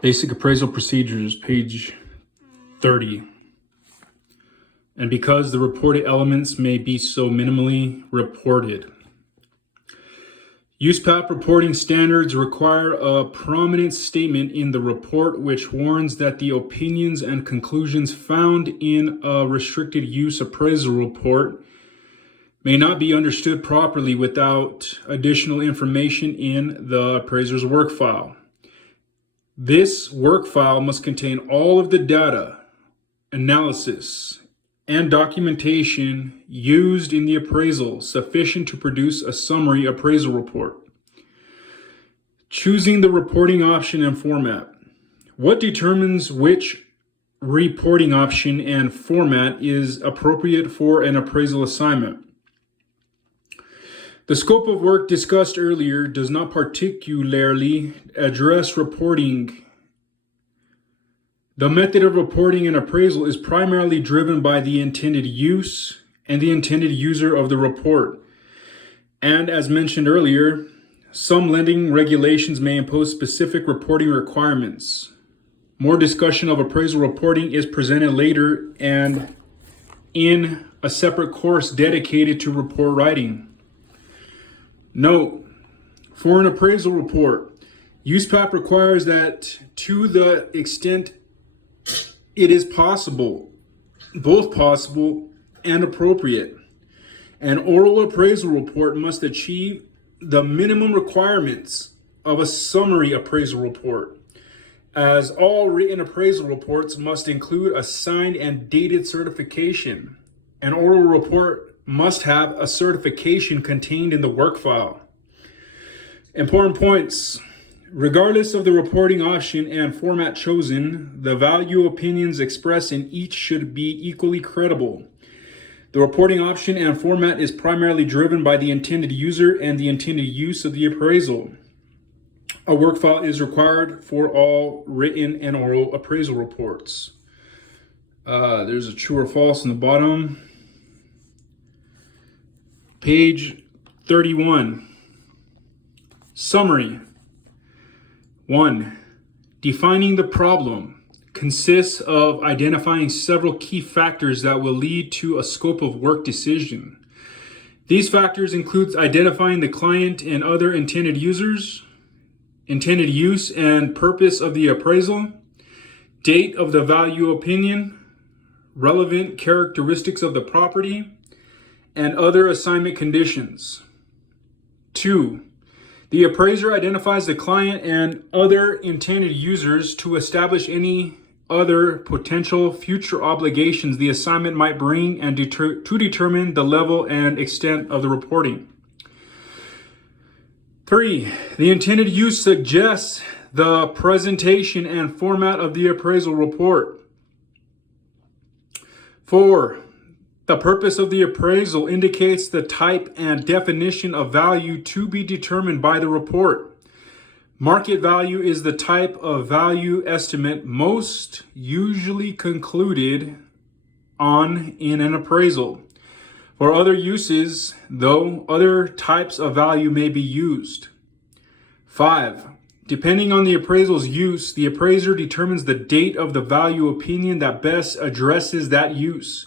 Basic appraisal procedures, page 30. And because the reported elements may be so minimally reported. USPAP reporting standards require a prominent statement in the report which warns that the opinions and conclusions found in a restricted use appraisal report may not be understood properly without additional information in the appraiser's work file. This work file must contain all of the data, analysis, and documentation used in the appraisal sufficient to produce a summary appraisal report. Choosing the reporting option and format. What determines which reporting option and format is appropriate for an appraisal assignment? The scope of work discussed earlier does not particularly address reporting. The method of reporting and appraisal is primarily driven by the intended use and the intended user of the report. And as mentioned earlier, some lending regulations may impose specific reporting requirements. More discussion of appraisal reporting is presented later and in a separate course dedicated to report writing. Note, for an appraisal report, USPAP requires that to the extent it is possible, both possible and appropriate, an oral appraisal report must achieve the minimum requirements of a summary appraisal report, as all written appraisal reports must include a signed and dated certification. An oral report must have a certification contained in the work file. Important points. Regardless of the reporting option and format chosen, the value opinions expressed in each should be equally credible. The reporting option and format is primarily driven by the intended user and the intended use of the appraisal. A work file is required for all written and oral appraisal reports. There's a true or false in the bottom. Page 31. Summary. 1. Defining the problem consists of identifying several key factors that will lead to a scope of work decision. These factors include identifying the client and other intended users, intended use and purpose of the appraisal, date of the value opinion, relevant characteristics of the property, and other assignment conditions. 2. The appraiser identifies the client and other intended users to establish any other potential future obligations the assignment might bring and to determine the level and extent of the reporting. 3. The intended use suggests the presentation and format of the appraisal report. 4. The purpose of the appraisal indicates the type and definition of value to be determined by the report. Market value is the type of value estimate most usually concluded on in an appraisal. For other uses, though, other types of value may be used. 5. Depending on the appraisal's use, the appraiser determines the date of the value opinion that best addresses that use.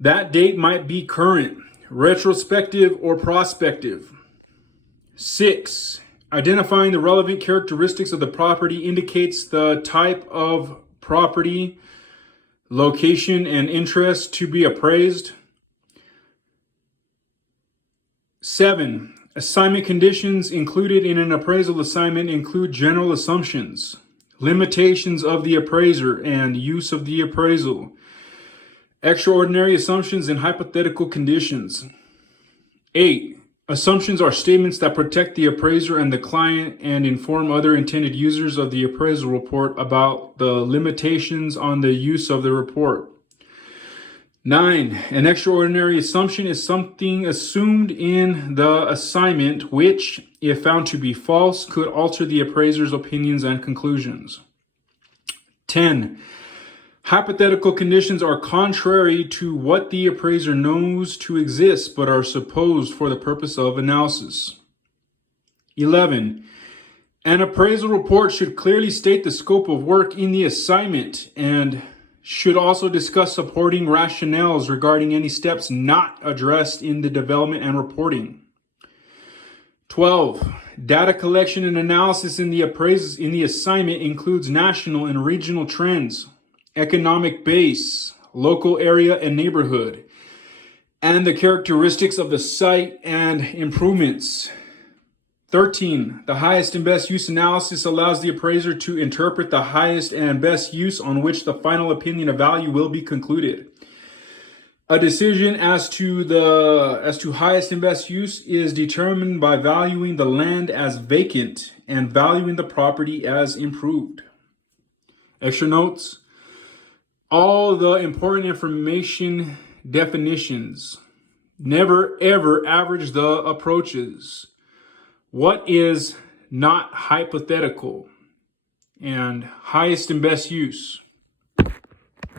That date might be current, retrospective, or prospective. 6. Identifying the relevant characteristics of the property indicates the type of property, location, and interest to be appraised. 7. Assignment conditions included in an appraisal assignment include general assumptions, limitations of the appraiser and use of the appraisal, extraordinary assumptions and hypothetical conditions. 8. Assumptions are statements that protect the appraiser and the client and inform other intended users of the appraisal report about the limitations on the use of the report. 9. An extraordinary assumption is something assumed in the assignment which, if found to be false, could alter the appraiser's opinions and conclusions. 10. Hypothetical conditions are contrary to what the appraiser knows to exist but are supposed for the purpose of analysis. 11. An appraisal report should clearly state the scope of work in the assignment and should also discuss supporting rationales regarding any steps not addressed in the development and reporting. 12. Data collection and analysis in the assignment includes national and regional trends, economic base, local area and neighborhood, and the characteristics of the site and improvements. 13. The highest and best use analysis allows the appraiser to interpret the highest and best use on which the final opinion of value will be concluded. A decision as to highest and best use is determined by valuing the land as vacant and valuing the property as improved. Extra notes. All the important information definitions. Never ever average the approaches. What is not hypothetical? And highest and best use.